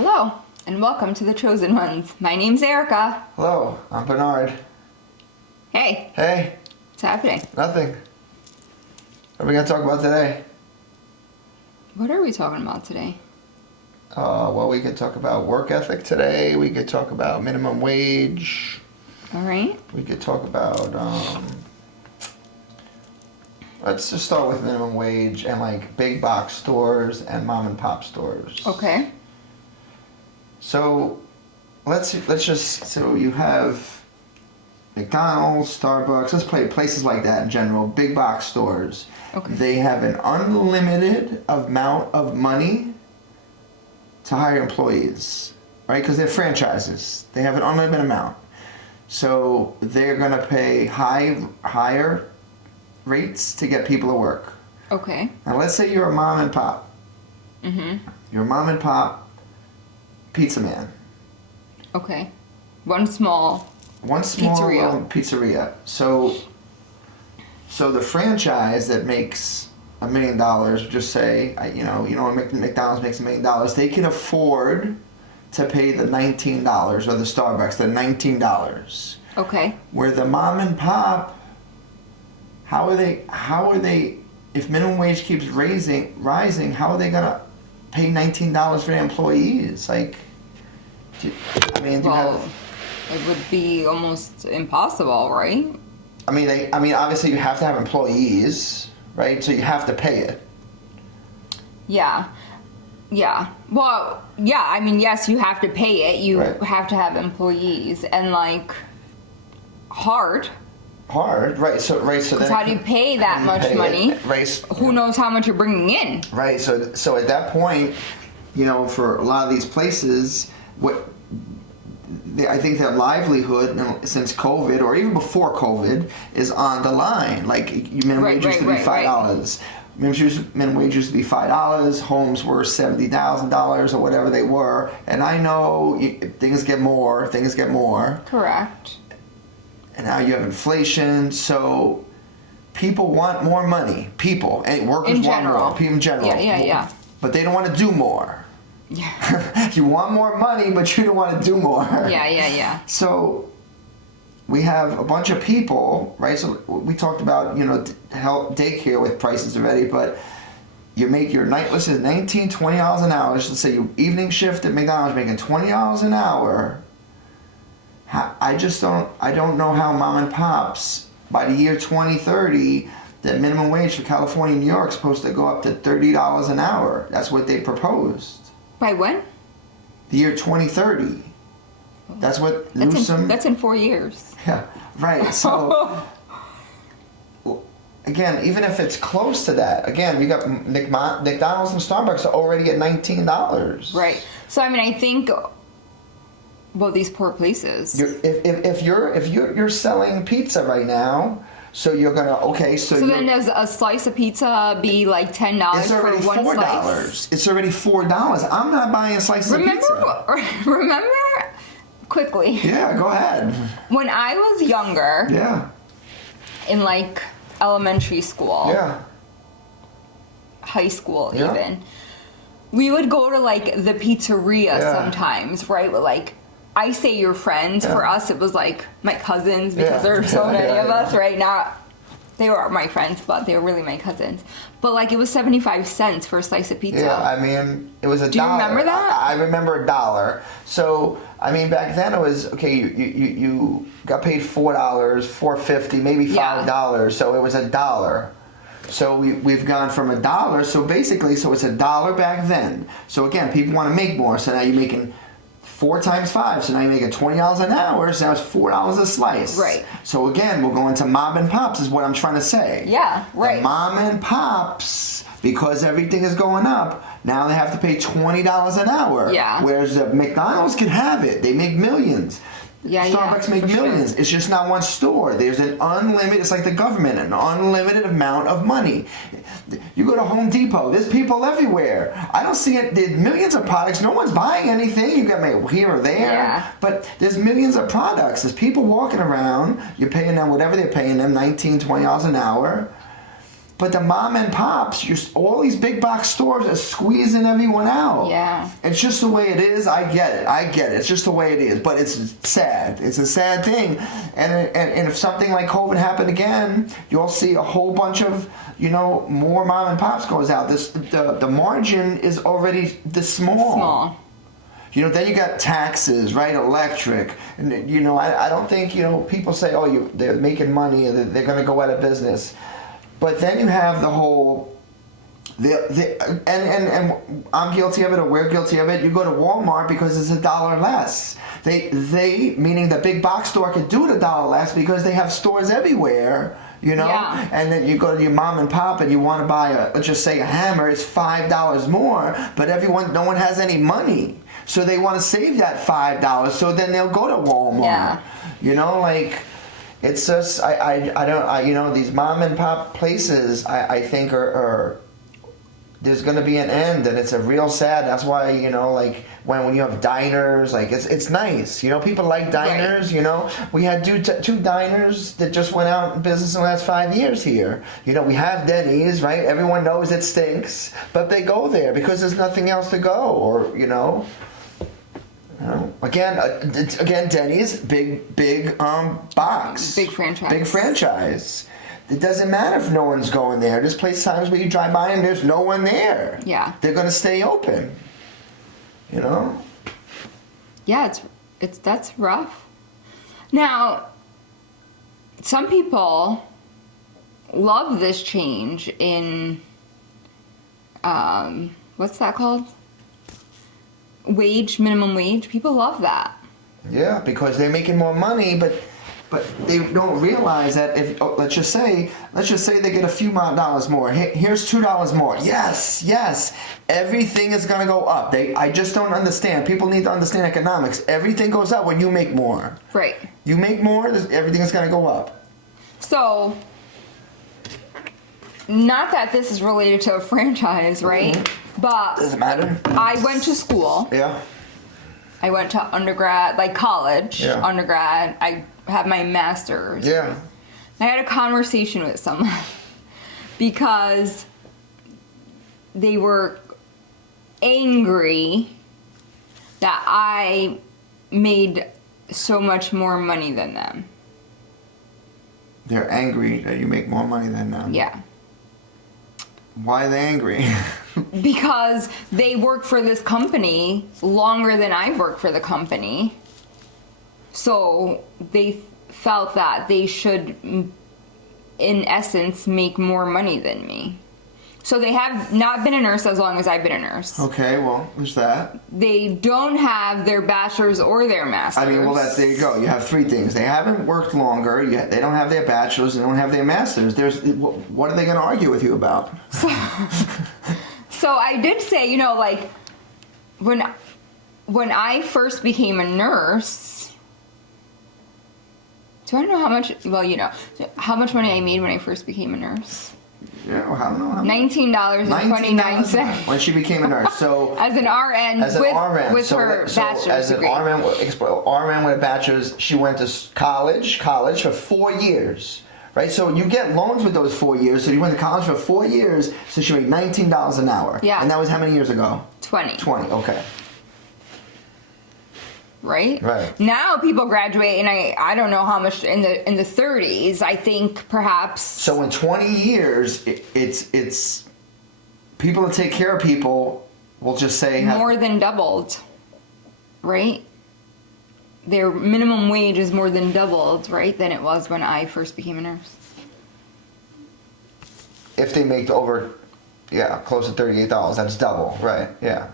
Hello, and welcome to The Chosen Ones. My name's Erica. Hello, I'm Bernard. Hey, Hey, what's happening? nothing. What are we going to talk about today? What are we talking about today? Well, we could talk about work ethic today. We could talk about minimum wage. All right. We could talk about, let's just start with minimum wage and like big box stores and mom and pop stores. Okay. So so you have McDonald's, Starbucks, let's play places like that in general, big box stores. Okay. They have an unlimited amount of money to hire employees, right? Because they're franchises. They have an unlimited amount. So they're going to pay higher rates to get people to work. Okay. Now let's say you're a mom and pop. Mm-hmm. You're a mom and pop pizza man. Okay. One small Pizzeria. Pizzeria. Little pizzeria. So the franchise that makes $1 million, just say, McDonald's makes $1 million, they can afford to pay the $19 or the Starbucks, the $19. Okay. Where the mom and pop, how are they, if minimum wage keeps rising, how are they going to pay $19 for their employees? Like, it would be almost impossible, right? I mean, obviously you have to have employees, right? So you have to pay it. Yeah. Well, yeah, I mean, yes, you have to pay it. You Right. have to have employees and, hard. Right? So Because how do you pay that much money? Right. Who knows how much you're bringing in? Right. So at that point, for a lot of these places, I think their livelihood since COVID or even before COVID is on the line. Like minimum wage used to be $5. Minimum wage used to be $5. Homes were $70,000 or whatever they were. And I know things get more. Correct. And now you have inflation. So people want more money. People and workers want more. People in general. Yeah. But they don't want to do more. Yeah. You want more money, but you don't want to do more. Yeah. So we have a bunch of people, right? So we talked about, help daycare with prices already, but you make your night, let's say $19, $20 an hour. Let's say your evening shift at McDonald's making $20 an hour. I don't know how mom and pops, by the year 2030, the minimum wage for California and New York is supposed to go up to $30 an hour. That's what they proposed. By when? The year 2030. That's what Newsom... That's in 4 years. Yeah, right. So, again, even if it's close to that, again, you got McDonald's and Starbucks are already at $19. Right. So, I mean, I think... Well, these poor places. If you're selling pizza right now... So you're gonna So then does a slice of pizza be like $10 for one slice? It's already $4. I'm not buying a slice of pizza. Remember quickly. Yeah, go ahead. When I was younger. Yeah. In elementary school. Yeah. High school even. We would go to the pizzeria sometimes, right? With I say your friends. For us, it was my cousins because there are so many of us right now. They were my friends, but they were really my cousins. But it was 75 cents for a slice of pizza. Yeah, I mean, it was $1. Do you remember that? I remember $1. So, I mean, back then it was, okay, you got paid $4, $4.50, maybe $5. Yeah. So it was $1. So we've gone from $1. So basically, it's $1 back then. So again, people want to make more. So now you're making 4 times 5, so now you're making $20 an hour, so now it's $4 a slice. Right. So again, we're going to mom and pops is what I'm trying to say. Yeah, right. The mom and pops, because everything is going up, now they have to pay $20 an hour. Yeah. Whereas the McDonald's can have it. They make millions. Starbucks make millions. Sure. It's just not one store. There's an unlimited, it's like the government, an unlimited amount of money. You go to Home Depot, there's people everywhere. I don't see it, there's millions of products. No one's buying anything. You got me here or there. But there's millions of products. There's people walking around. You're paying them whatever they're paying them, $19, $20 an hour. But the mom and pops, all these big box stores are squeezing everyone out. Yeah. It's just the way it is. I get it. It's just the way it is. But it's sad. It's a sad thing. And if something like COVID happened again, you'll see a whole bunch of, more mom and pops goes out. The margin is already this small. Small. Then you got taxes, right? Electric. And, I don't think, people say, oh, they're making money and they're going to go out of business. But then you have the whole, and I'm guilty of it, or we're guilty of it. You go to Walmart because it's $1 less. They meaning the big box store could do it $1 less because they have stores everywhere, Yeah. And then you go to your mom and pop and you want to buy let's just say a hammer, it's $5 more, but no one has any money, so they want to save that $5. So then they'll go to Walmart. Yeah. It's just these mom and pop places I think are there's going to be an end, and it's a real sad. That's why when you have diners, it's nice. People like diners. Right. We had two diners that just went out in business in the last 5 years here. We have Denny's, right? Everyone knows it stinks, but they go there because there's nothing else to go, or Again, Denny's big box, Big franchise. big franchise. It doesn't matter if no one's going there. There's times where you drive by and there's no one there. Yeah. They're gonna stay open. Yeah, that's rough. Now, some people love this change in what's that called? Minimum wage. People love that. Yeah, because they're making more money, but they don't realize that if let's just say they get a few more dollars more. Here's $2 more. Yes, everything is gonna go up. I just don't understand. People need to understand economics. Everything goes up when you make more. Right. You make more, everything is gonna go up. So, not that this is related to a franchise, right? Mm-hmm. But Doesn't matter. I went to school. Yeah. I went to undergrad, college, Yeah. undergrad. I have my master's. Yeah. I had a conversation with someone because they were angry that I made so much more money than them. They're angry that you make more money than them. Yeah. Why are they angry? Because they work for this company longer than I work for the company. So they felt that they should, in essence, make more money than me. So they have not been a nurse as long as I've been a nurse. Okay, well, there's that. They don't have their bachelor's or their master's. There you go. You have three things. They haven't worked longer. They don't have their bachelor's. They don't have their master's. What are they going to argue with you about? So I did say, when I first became a nurse, do I know how much? Well, how much money I made when I first became a nurse. Yeah, well, I don't know. $19.29 when she became a nurse. So as an RN, with her bachelor's degree. RN with a bachelor's, she went to college for 4 years. Right, so you get loans with those 4 years. So you went to college for 4 years, so she made $19 an hour. Yeah. And that was how many years ago? 20. 20, okay. Right? Right. Now people graduate, and I don't know how much in the 30s. I think perhaps. So in 20 years, it's people that take care of people will just say more than doubled, right? Their minimum wage is more than doubled, right, than it was when I first became a nurse. If they make over, close to $38, that's double, right? Yeah.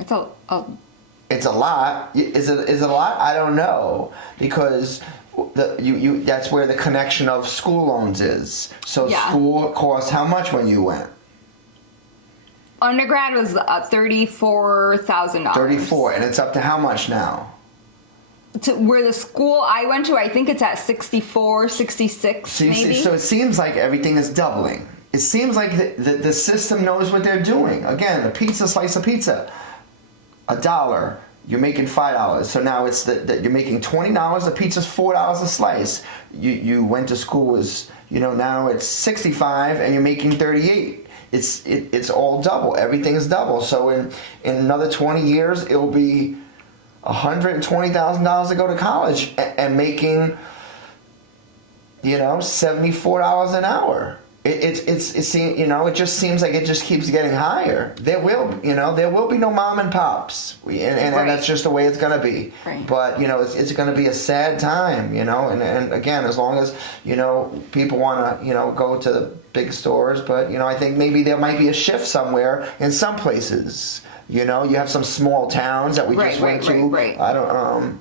It's a It's a lot. Is it a lot? I don't know, because that's where the connection of school loans is. So school cost how much when you went? Undergrad was $34,000. 34, and it's up to how much now? To where the school I went to, I think it's at 64, 66, maybe. So it seems like everything is doubling. It seems like the system knows what they're doing. Again, a slice of pizza, $1. you're making $5. So now it's that you're making $20. The pizza's $4 a slice. You went to school was, now it's 65 and you're making 38. It's all double. Everything's double. So in another 20 years, it'll be $120,000 to go to college and making, $74 an hour. It just seems like it just keeps getting higher. There will be no mom and pops, and Right. that's just the way it's gonna be. Right. But it's gonna be a sad time, and again, as long as people wanna go to the big stores, but I think maybe there might be a shift somewhere in some places. You have some small towns that we just went to. Right. I don't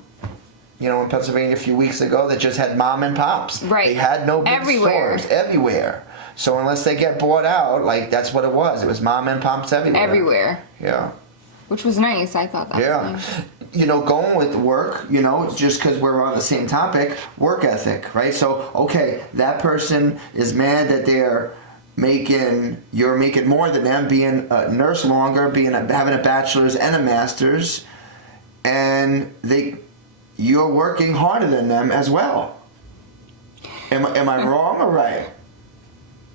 in Pennsylvania a few weeks ago that just had mom and pops. Right. They had no big Everywhere. stores everywhere. So unless they get bought out, that's what it was. It was mom and pops everywhere. Everywhere. Yeah. Which was nice. I thought that Yeah. was nice. Going with work, just because we're on the same topic, work ethic, right? So, okay, that person is mad that you're making more than them, being a nurse longer, having a bachelor's and a master's, and you're working harder than them as well. Am I wrong or right?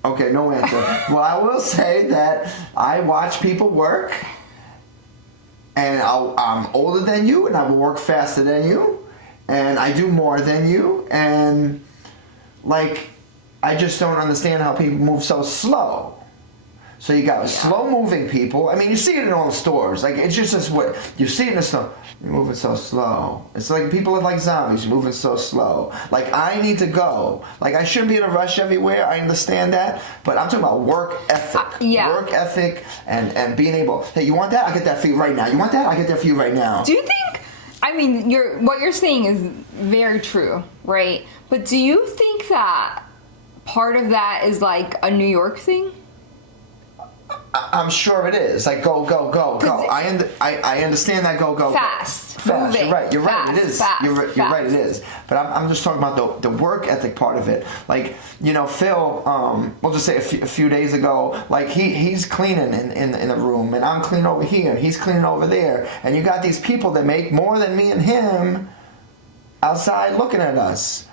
Okay, no answer. Well, I will say that I watch people work, and I'm older than you, and I will work faster than you, and I do more than you, and I just don't understand how people move so slow. So you got slow moving people. I mean, you see it in all the stores. It's just what you see in the store. You're moving so slow. It's like people are like zombies. You're moving so slow. I need to go. I shouldn't be in a rush everywhere. I understand that. But I'm talking about work ethic. Yeah. Work ethic and being able, hey, you want that? I'll get that for you right now. You want that? I'll get that for you right now. Do you think? I mean, what you're saying is very true, right? But do you think that part of that is a New York thing? I'm sure it is. Go. I understand that go. Fast. Fast. You're right. You're right. It is. Fast, You're right. It is. But I'm just talking about the work ethic part of it. Phil. We'll just say a few days ago. He's cleaning in a room, and I'm cleaning over here, and he's cleaning over there, and you got these people that make more than me and him outside looking at us.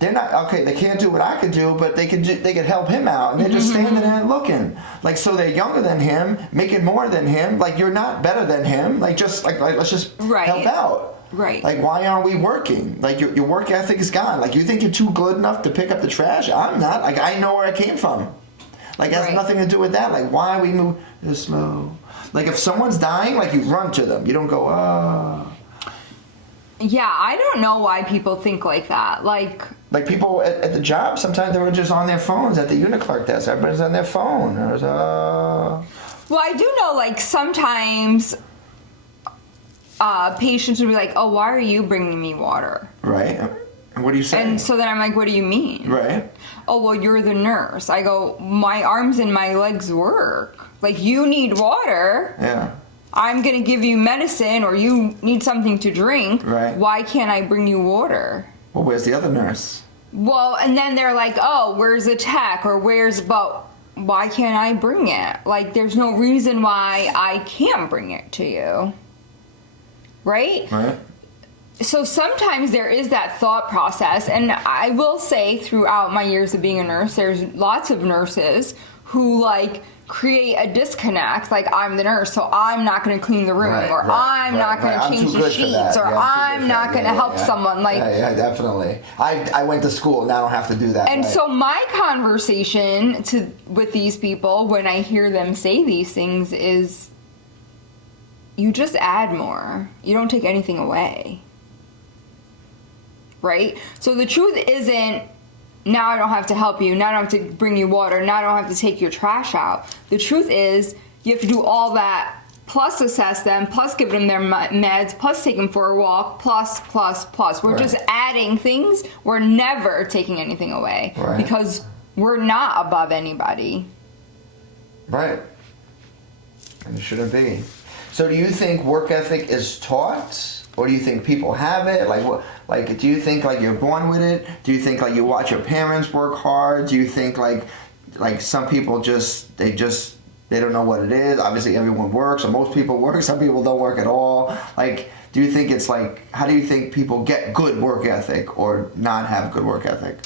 They're not okay. They can't do what I could do, but they could help him out, and they're just standing there and looking. So they're younger than him, making more than him. You're not better than him. Let's just help out. Right. Why aren't we working? Your work ethic is gone. You think you're too good enough to pick up the trash? I'm not. I know where I came from. It has nothing to do with that. Why we move this slow? If someone's dying, you run to them. You don't go, ah. Yeah, I don't know why people think like that. People at the job, sometimes they were just on their phones at the Uniclerc desk. Everybody's on their phone. Well, I do know, sometimes patients would be like, oh, why are you bringing me water? Right. And what do you say? And so then I'm like, what do you mean? Right. Oh, well, you're the nurse. I go, my arms and my legs work. You need water. Yeah. I'm going to give you medicine or you need something to drink. Right. Why can't I bring you water? Well, where's the other nurse? Well, and then they're like, oh, where's the tech or but why can't I bring it? There's no reason why I can't bring it to you. Right? Right. So sometimes there is that thought process. And I will say throughout my years of being a nurse, there's lots of nurses who create a disconnect, I'm the nurse, so I'm not going to clean the room, I'm not going to change the sheets, or I'm not going to help someone. Yeah, definitely. I went to school, and I don't have to do that. And so my conversation with these people, when I hear them say these things, is you just add more. You don't take anything away. Right? So the truth isn't, now I don't have to help you, now I don't have to bring you water, now I don't have to take your trash out. The truth is, you have to do all that, plus assess them, plus give them their meds, plus take them for a walk, plus. We're just adding things. We're never taking anything away. Right. Because we're not above anybody. Right. And it shouldn't be. So do you think work ethic is taught? Or do you think people have it? Do you think you're born with it? Do you think you watch your parents work hard? Do you think some people just They don't know what it is. Obviously, everyone works, or most people work. Some people don't work at all. Like, do you think it's like, how do you think people get good work ethic or not have good work ethic?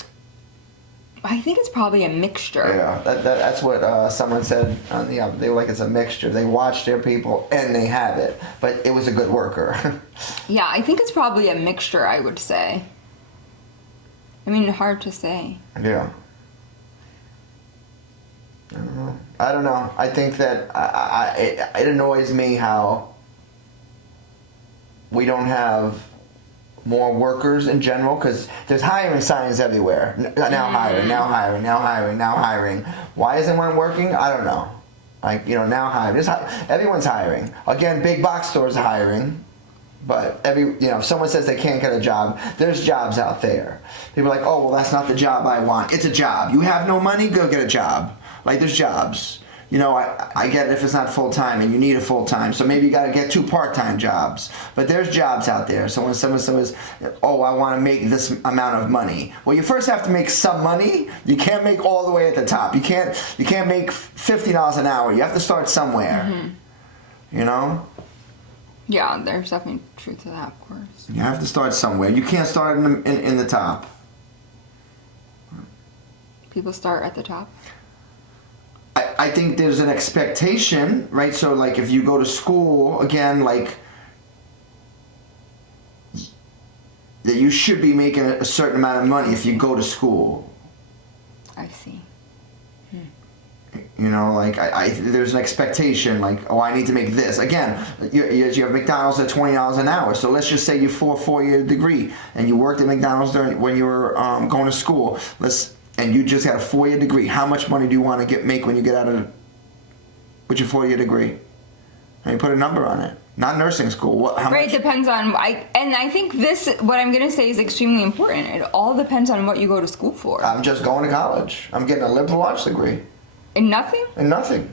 I think it's probably a mixture. Yeah, that's what someone said on the they were like, it's a mixture. They watch their people and they have it, but it was a good worker. Yeah, I think it's probably a mixture, I would say. I mean, hard to say. Yeah. I don't know. I think that it annoys me how we don't have more workers in general, because there's hiring signs everywhere. Now hiring, now hiring, now hiring, now hiring. Why isn't one working? I don't know. Like, now hiring. Everyone's hiring. Again, big box stores are hiring. But if someone says they can't get a job, there's jobs out there. People are like, oh, well, that's not the job I want. It's a job. You have no money? Go get a job. Like, there's jobs. I get it if it's not full-time and you need a full-time. So maybe you got to get 2 part-time jobs. But there's jobs out there. So when someone says, oh, I want to make this amount of money. Well, you first have to make some money. You can't make all the way at the top. You can't make $50 an hour. You have to start somewhere. Mm-hmm. Yeah, there's definitely truth to that, of course. You have to start somewhere. You can't start in the top. People start at the top? I think there's an expectation, right? So, like, if you go to school, again, like, that you should be making a certain amount of money if you go to school. I see. There's an expectation, like, oh, I need to make this. Again, you have McDonald's at $20 an hour. So let's just say you for a 4-year degree and you worked at McDonald's when you were going to school. And you just had a 4-year degree. How much money do you want to make when you get out of with your 4-year degree? And you put a number on it. Not nursing school. How right, much? Depends on. I think what I'm going to say is extremely important. It all depends on what you go to school for. I'm just going to college. I'm getting a liberal arts degree. And nothing? And nothing.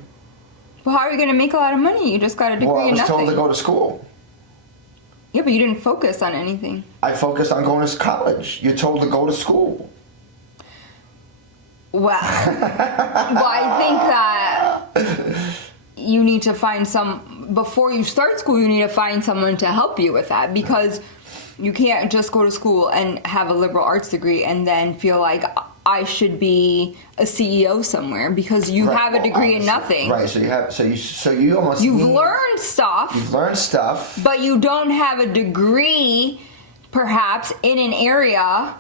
Well, how are you going to make a lot of money? You just got a degree Well, I in was nothing. told to go to school. Yeah, but you didn't focus on anything. I focused on going to college. You're told to go to school. Well, I think that you need to find before you start school, you need to find someone to help you with that, because you can't just go to school and have a liberal arts degree and then feel like I should be a CEO somewhere, because you have a degree in nothing. Right. So you almost you've learned stuff. You've learned stuff, but you don't have a degree, perhaps in an area.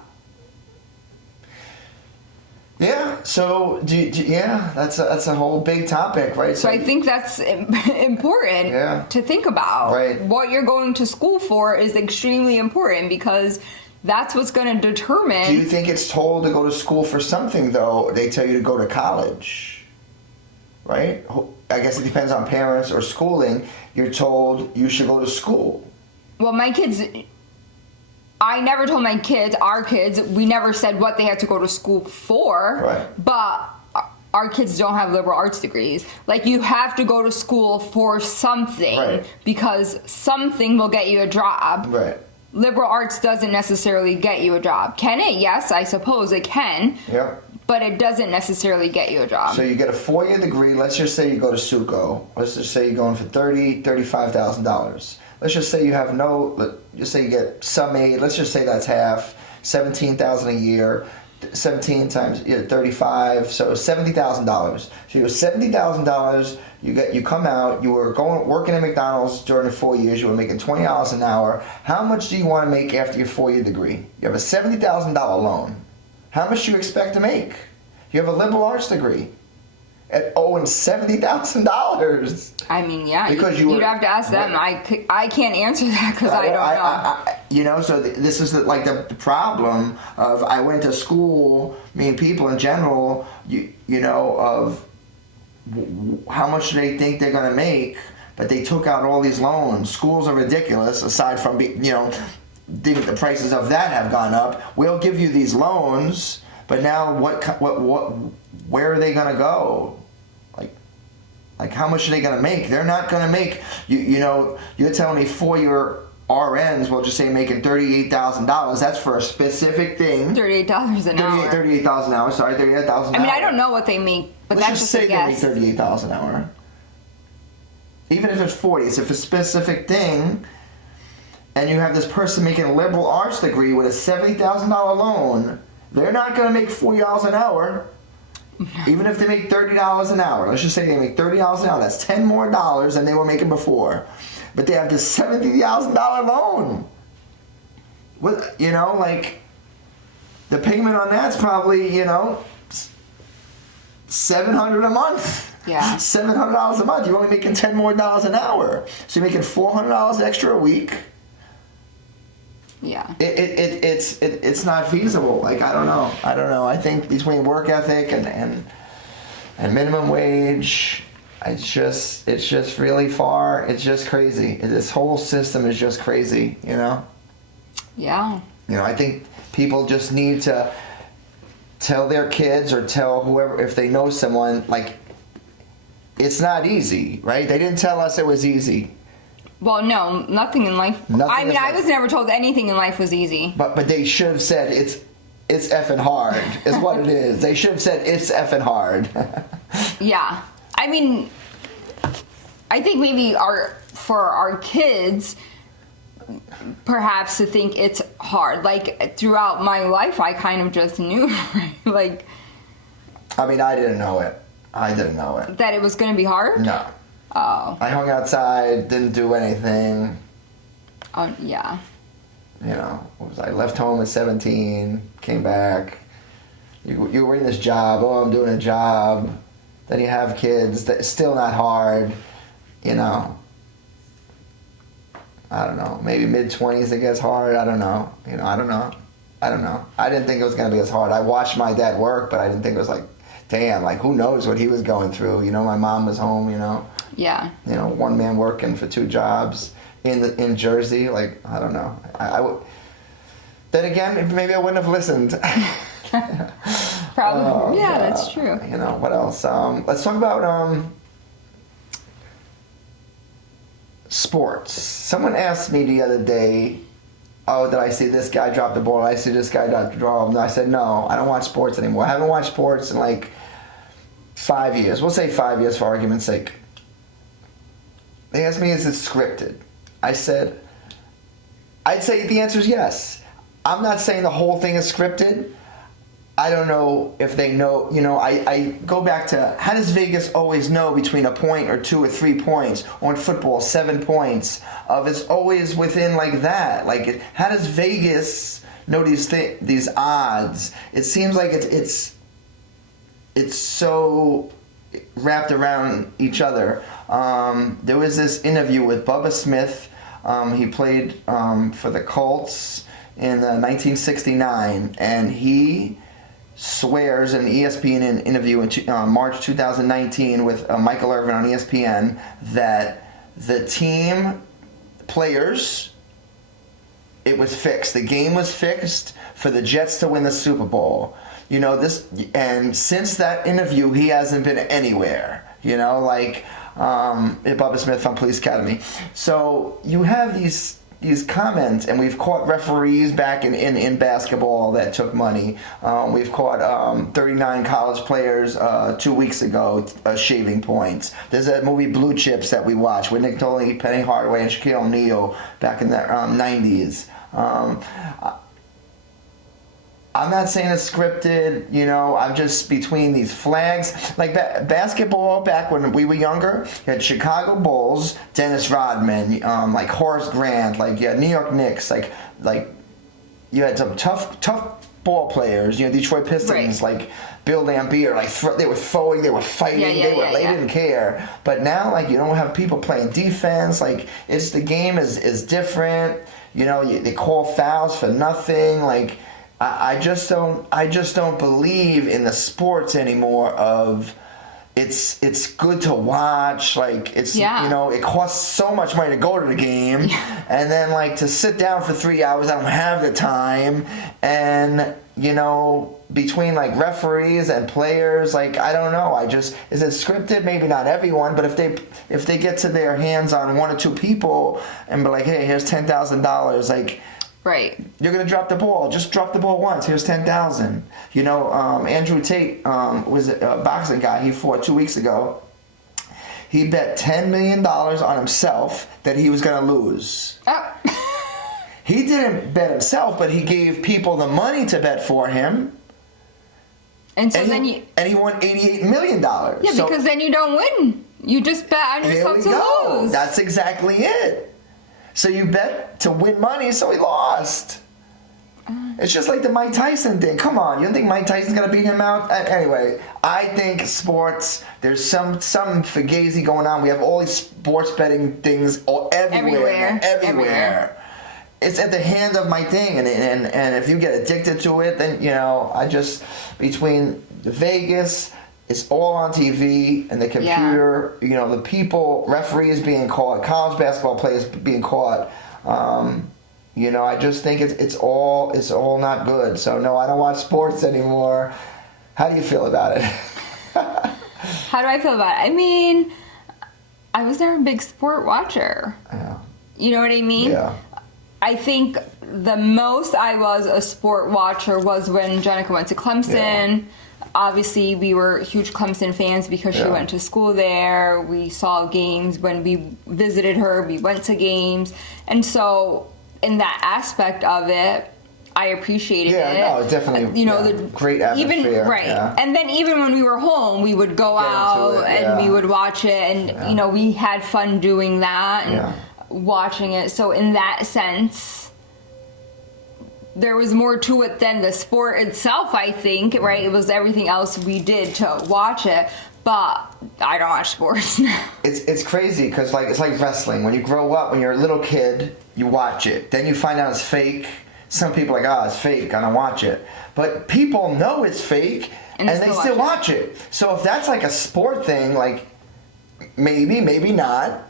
Yeah. So that's a whole big topic, right? So I think that's important to think about. Right. What you're going to school for is extremely important, because that's what's going to determine. Do you think it's told to go to school for something, though? They tell you to go to college, right? I guess it depends on parents or schooling. You're told you should go to school. Well, I never told our kids, we never said what they had to go to school for. Right. But our kids don't have liberal arts degrees. Like, you have to go to school for something, right, because something will get you a job. Right. Liberal arts doesn't necessarily get you a job. Can it? Yes, I suppose it can. Yeah. But it doesn't necessarily get you a job. So you get a 4-year degree. Let's just say you go to SUCO. Let's just say you're going for $35,000. Let's just say you have just say you get some aid. Let's just say that's half, $17,000 a year. 17 times 35, so $70,000. So you have $70,000. You come out. You were working at McDonald's during the 4 years. You were making $20 an hour. How much do you want to make after your 4-year degree? You have a $70,000 loan. How much do you expect to make? You have a liberal arts degree. At owing $70,000. I mean, yeah, because you'd have to ask them. I can't answer that because I don't know. So this is the problem of, I went to school. I mean, people in general, of how much do they think they're going to make, but they took out all these loans. Schools are ridiculous. Aside from the prices of that have gone up. We'll give you these loans, but now where are they going to go? Like, how much are they going to make? They're not going to make, you're telling me 4-year RNs, we'll just say making $38,000. That's for a specific thing. $38 an hour. $38,000 an hour, sorry, $38,000 an hour. I mean, I don't know what they make, but Let's that's just a guess. Let's just say they make $38,000 an hour. even if it's 40, it's a specific thing, and you have this person making a liberal arts degree with a $70,000 loan, they're not going to make $40 an hour. Even if they make $30 an hour, let's just say they make $30 an hour, that's $10 more than they were making before. But they have this $70,000 loan. What, you know, like, the payment on that's probably, you know, $700 a month. Yeah. $700 a month. You're only making $10 more an hour. So you're making $400 extra a week. Yeah. It's not feasible. Like, I don't know. I think between work ethic and minimum wage, it's just really far. It's just crazy. This whole system is just crazy, you know? Yeah. You know, I think people just need to tell their kids or tell whoever, if they know someone, like, it's not easy, right? They didn't tell us it was easy. Well, no, nothing in life. I was never told anything in life was easy. But they should have said it's effing hard, is what it is. They should have said it's effing hard. Yeah. I mean, I think maybe for our kids, perhaps to think it's hard. Like, throughout my life, I kind of just knew, right? Like, I mean, I didn't know it. That it was going to be hard? No. Oh. I hung outside, didn't do anything. Oh, yeah. You know, I left home at 17, came back. You were in this job. Oh, I'm doing a job. Then you have kids. That's still not hard. You know. I don't know. Maybe mid-20s it gets hard. I don't know. You know, I don't know. I didn't think it was going to be as hard. I watched my dad work, but I didn't think it was like, damn, like, who knows what he was going through. You know, my mom was home, you know. Yeah. You know, one man working for 2 jobs in Jersey. Like, I don't know. I would. Then again, maybe I wouldn't have listened. Probably. Yeah, that's true. You know, what else? Let's talk about sports. Someone asked me the other day, oh, did I see this guy drop the ball? I see this guy drop the ball. And I said, no, I don't watch sports anymore. I haven't watched sports in like 5 years. We'll say 5 years for argument's sake. They asked me, is it scripted? I'd say the answer is yes. I'm not saying the whole thing is scripted. I don't know if they know, you know, I go back to, how does Vegas always know between a point or 2 or 3 points, or in football, 7 points, it's always within like that. Like, how does Vegas know these odds? It seems like it's so wrapped around each other. There was this interview with Bubba Smith. He played for the Colts in 1969, and he swears in an ESPN interview in March 2019 with Michael Irvin on ESPN that the team players, it was fixed. The game was fixed for the Jets to win the Super Bowl. You know, this, and since that interview, he hasn't been anywhere. You know, like Bubba Smith from Police Academy. So you have these comments, and we've caught referees back in basketball that took money. We've caught 39 college players 2 weeks ago shaving points. There's that movie Blue Chips that we watched with Nick Nolte, Penny Hardaway, and Shaquille O'Neal back in the 90s. I'm not saying it's scripted, you know, I'm just between these flags. Like basketball, back when we were younger, you had Chicago Bulls, Dennis Rodman, like Horace Grant, like you had New York Knicks, like you had some tough ball players, you know, Detroit Pistons, right. Like Bill Laimbeer, like they were throwing, they were fighting, they didn't care. But now, like, you don't have people playing defense, like the game is different, you know, they call fouls for nothing, like. I just don't believe in the sports anymore. Of it's good to watch, like you know, it costs so much money to go to the game, and then like to sit down for 3 hours, I don't have the time, and you know, between like referees and players, like I don't know, is it scripted? Maybe not everyone, but if they get to their hands on 1 or 2 people and be like, hey, here's $10,000, like. Right. You're going to drop the ball. Just drop the ball once. Here's $10,000. You know, Andrew Tate was a boxing guy. He fought 2 weeks ago. He bet $10 million on himself that he was going to lose. Oh. He didn't bet himself, but he gave people the money to bet for him. And so and he won $88 million. Yeah, because then you don't win. You just bet on yourself to lose. That's exactly it. So you bet to win money, so he lost. It's just like the Mike Tyson thing. Come on, you don't think Mike Tyson's gonna beat him out? Anyway, I think sports. There's some fugazi going on. We have all these sports betting things everywhere. It's at the hand of my thing, and if you get addicted to it, then I just between Vegas. It's all on TV and the computer. Yeah. The people, referees being caught, college basketball players being caught. I just think it's all not good. So no, I don't watch sports anymore. How do you feel about it? How do I feel about it? I mean, I was never a big sport watcher. Yeah. You know what I mean? Yeah. I think the most I was a sport watcher was when Jenica went to Clemson. Yeah. Obviously, we were huge Clemson fans because she went to school there. We saw games when we visited her. We went to games. And so, in that aspect of it, I appreciated it. Yeah, no, definitely. The great atmosphere. Even, right. Yeah. And then even when we were home, we would go out and we would watch it. And, we had fun doing that and watching it. So, in that sense, there was more to it than the sport itself, I think, right? It was everything else we did to watch it, but I don't watch sports now. It's crazy because it's like wrestling. When you grow up, when you're a little kid, you watch it. Then you find out it's fake. Some people are like, it's fake, I don't watch it. But people know it's fake, and they still watch it. So if that's like a sport thing, like maybe not.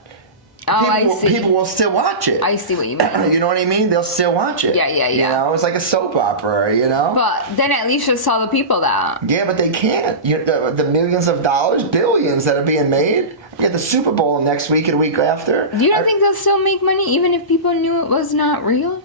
I see. People will still watch it. I see what you mean. You know what I mean? They'll still watch it. Yeah. It's like a soap opera, But then at least just tell the people that. Yeah, but they can't. The millions of dollars, billions that are being made. We get the Super Bowl next week and the week after. You don't think they'll still make money even if people knew it was not real?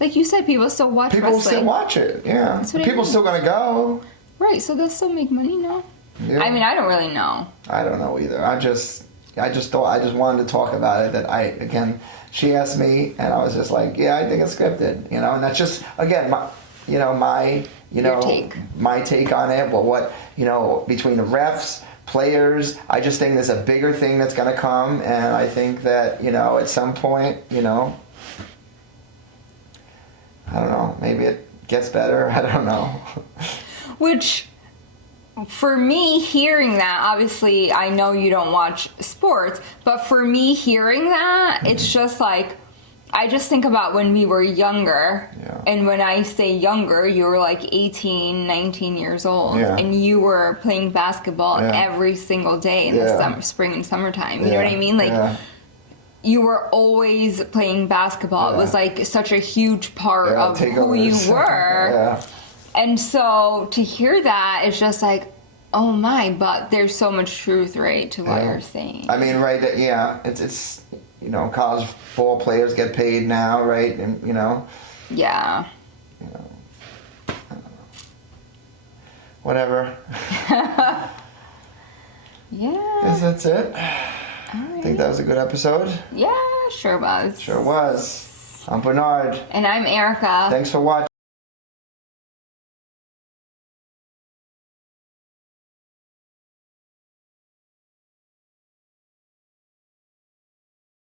Like you said, people still watch wrestling. People will still watch it, yeah. People still going to go. Right, so they'll still make money, no? Yeah. I mean, I don't really know. I don't know either. I just wanted to talk about it. That she asked me, and I was just like, yeah, I think it's scripted, and that's just again, my take. My take on it. But what between the refs, players, I just think there's a bigger thing that's going to come, and I think that at some point, I don't know, maybe it gets better. I don't know. Which. For me, hearing that, obviously, I know you don't watch sports, but for me, hearing that, it's just like, I just think about when we were younger, and when I say younger, you were like 18, 19 years old, and you were playing basketball every single day in the spring and summertime. You know what I mean? Like, you were always playing basketball. It was like such a huge part of who you were. And so to hear that, it's just like, oh my, but there's so much truth, right, to what you're saying. I mean, right, it's college ball players get paid now, right, and Yeah. I don't know. Whatever. Yeah. Guess that's it. All right. I think that was a good episode. Yeah, sure was. Sure was. I'm Bernard. And I'm Erica. Thanks for watching.